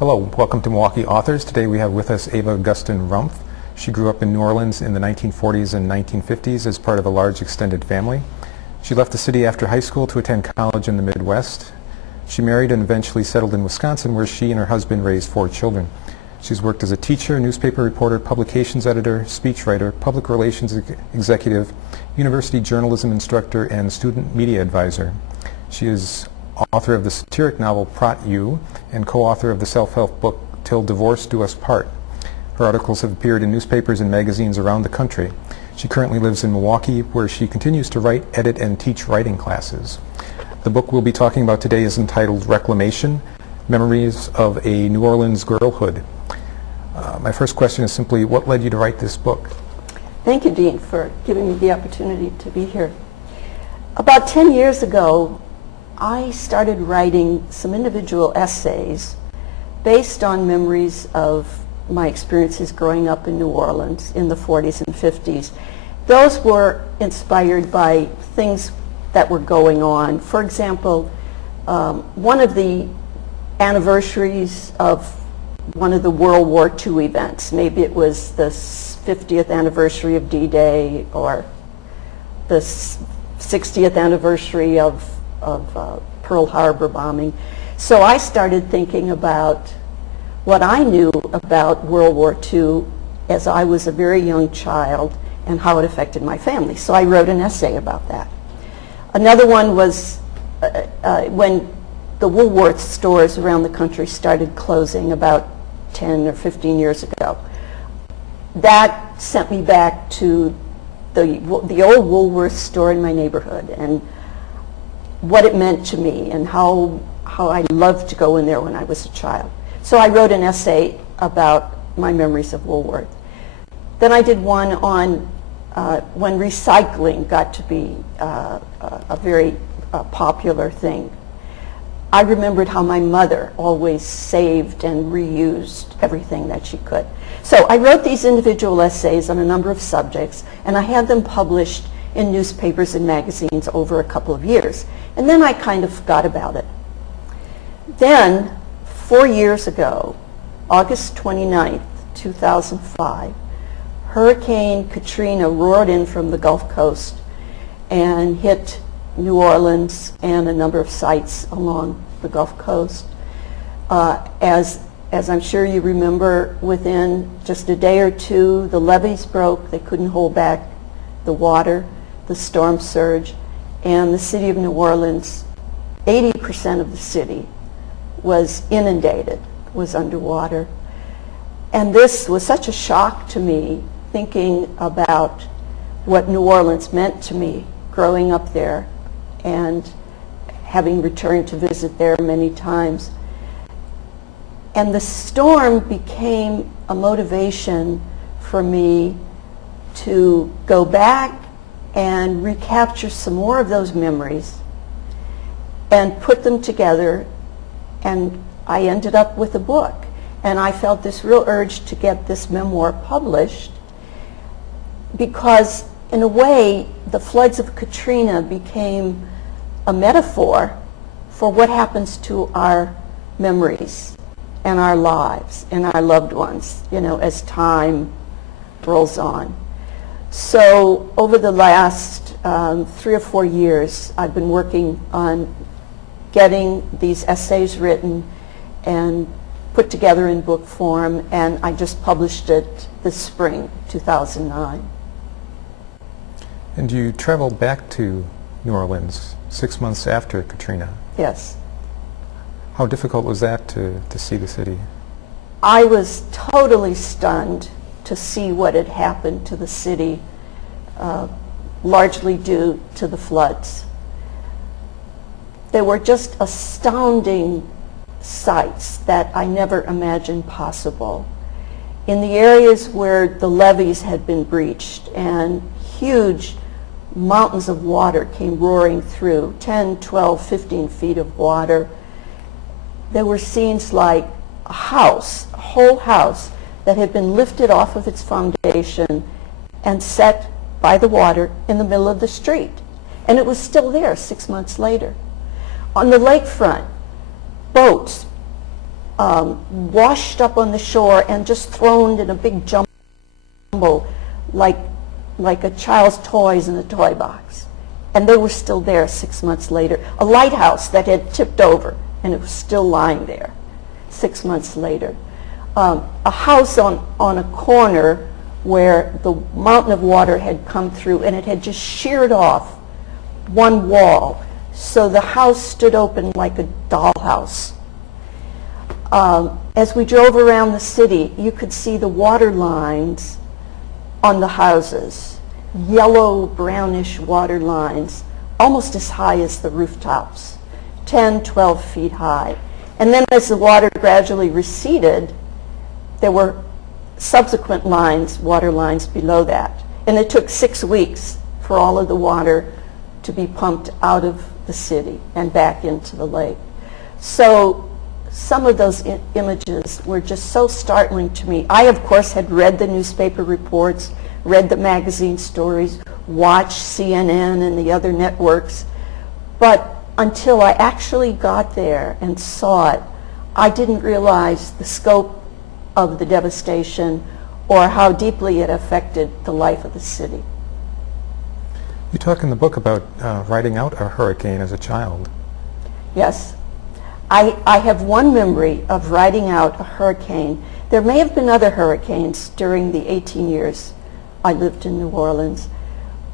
Hello, welcome to Milwaukee Authors. Today we have with us Eva Augustin Rumpf. She grew up in New Orleans in the 1940s and 1950s as part of a large extended family. She left the city after high school to attend college in the Midwest. She married and eventually settled in Wisconsin, where she and her husband raised 4 children. She's worked as a teacher, newspaper reporter, publications editor, speechwriter, public relations executive, university journalism instructor, and student media advisor. She is author of the satiric novel Prot You and co-author of the self-help book Till Divorce Do Us Part. Her articles have appeared in newspapers and magazines around the country. She currently lives in Milwaukee, where she continues to write, edit, and teach writing classes. The book we'll be talking about today is entitled Reclamation, Memories of a New Orleans Girlhood. My first question is simply, what led you to write this book? Thank you, Dean, for giving me the opportunity to be here. About 10 years ago, I started writing some individual essays based on memories of my experiences growing up in New Orleans in the 40s and 50s. Those were inspired by things that were going on. For example, one of the anniversaries of one of the World War II events, maybe it was the 50th anniversary of D-Day or the 60th anniversary of Pearl Harbor bombing. So I started thinking about what I knew about World War II as I was a very young child and how it affected my family. So I wrote an essay about that. Another one was when the Woolworth stores around the country started closing about 10 or 15 years ago. That sent me back to the old Woolworth store in my neighborhood and what it meant to me and how I loved to go in there when I was a child. So I wrote an essay about my memories of Woolworth. Then I did one on when recycling got to be a very popular thing. I remembered how my mother always saved and reused everything that she could. So I wrote these individual essays on a number of subjects, and I had them published in newspapers and magazines over a couple of years. And then I kind of forgot about it. Then, 4 years ago, August 29th, 2005, Hurricane Katrina roared in from the Gulf Coast and hit New Orleans and a number of sites along the Gulf Coast. As I'm sure you remember, within just a day or two, the levees broke. They couldn't hold back the water, the storm surge, and the city of New Orleans, 80% of the city was inundated, was underwater. And this was such a shock to me, thinking about what New Orleans meant to me growing up there and having returned to visit there many times. And the storm became a motivation for me to go back and recapture some more of those memories and put them together, and I ended up with a book. And I felt this real urge to get this memoir published because, in a way, the floods of Katrina became a metaphor for what happens to our memories and our lives and our loved ones, as time rolls on. So over the last 3 or 4 years, I've been working on getting these essays written and put together in book form, and I just published it this spring, 2009. And you traveled back to New Orleans 6 months after Katrina. Yes. How difficult was that to see the city? I was totally stunned to see what had happened to the city, largely due to the floods. There were just astounding sights that I never imagined possible. In the areas where the levees had been breached and huge mountains of water came roaring through, 10, 12, 15 feet of water, there were scenes like a whole house that had been lifted off of its foundation and set by the water in the middle of the street. And it was still there 6 months later. On the lakefront, boats washed up on the shore and just thrown in a big jumble like a child's toys in a toy box. And they were still there 6 months later. A lighthouse that had tipped over, and it was still lying there 6 months later. A house on a corner where the mountain of water had come through, and it had just sheared off one wall. So the house stood open like a dollhouse. As we drove around the city, you could see the water lines on the houses, yellow, brownish water lines, almost as high as the rooftops, 10, 12 feet high. And then as the water gradually receded, there were subsequent lines, water lines below that. And it took 6 weeks for all of the water to be pumped out of the city and back into the lake. So some of those images were just so startling to me. I, of course, had read the newspaper reports, read the magazine stories, watched CNN and the other networks, but until I actually got there and saw it, I didn't realize the scope of the devastation or how deeply it affected the life of the city. You talk in the book about riding out a hurricane as a child. Yes. I have one memory of riding out a hurricane. There may have been other hurricanes during the 18 years I lived in New Orleans,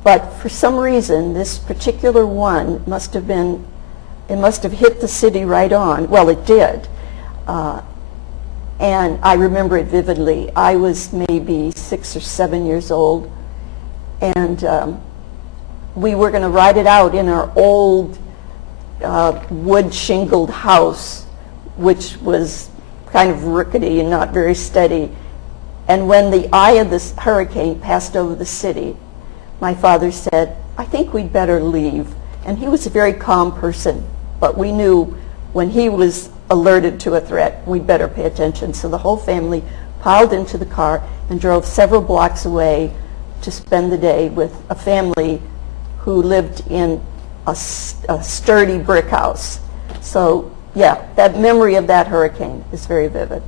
but for some reason this particular one must have hit the city right on. Well, it did. And I remember it vividly. I was maybe 6 or 7 years old, and we were going to ride it out in our old wood shingled house, which was kind of rickety and not very steady. And when the eye of this hurricane passed over the city, my father said, "I think we'd better leave." And he was a very calm person, but we knew when he was alerted to a threat, we'd better pay attention. So the whole family piled into the car and drove several blocks away to spend the day with a family who lived in a sturdy brick house. So yeah, that memory of that hurricane is very vivid.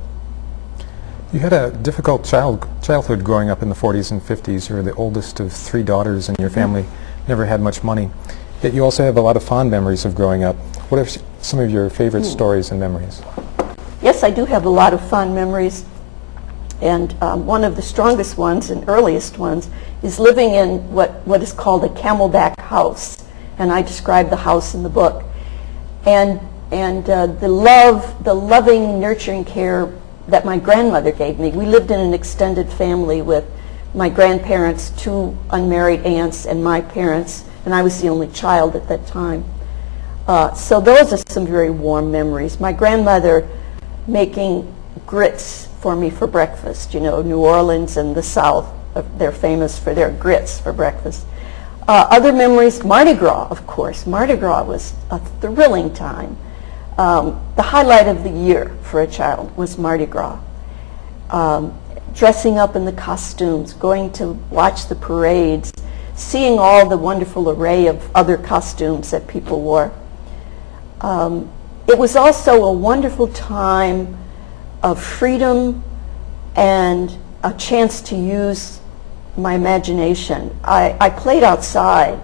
You had a difficult childhood growing up in the 40s and 50s. You were the oldest of 3 daughters, and your family never had much money. Yet you also have a lot of fond memories of growing up. What are some of your favorite stories and memories? Yes, I do have a lot of fond memories. And one of the strongest ones and earliest ones is living in what is called a camelback house. And I describe the house in the book. And the loving, nurturing care that my grandmother gave me. We lived in an extended family with my grandparents, 2 unmarried aunts, and my parents, and I was the only child at that time. So those are some very warm memories. My grandmother making grits for me for breakfast. You know, New Orleans and the South, they're famous for their grits for breakfast. Other memories, Mardi Gras, of course. Mardi Gras was a thrilling time. The highlight of the year for a child was Mardi Gras. Dressing up in the costumes, going to watch the parades, seeing all the wonderful array of other costumes that people wore. It was also a wonderful time of freedom and a chance to use my imagination. I played outside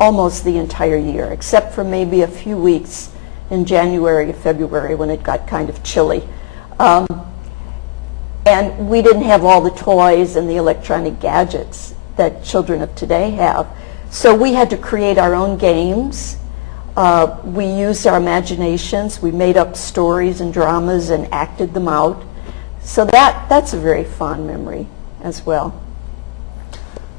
almost the entire year, except for maybe a few weeks in January or February when it got kind of chilly. And we didn't have all the toys and the electronic gadgets that children of today have. So we had to create our own games. We used our imaginations. We made up stories and dramas and acted them out. So that's a very fond memory as well.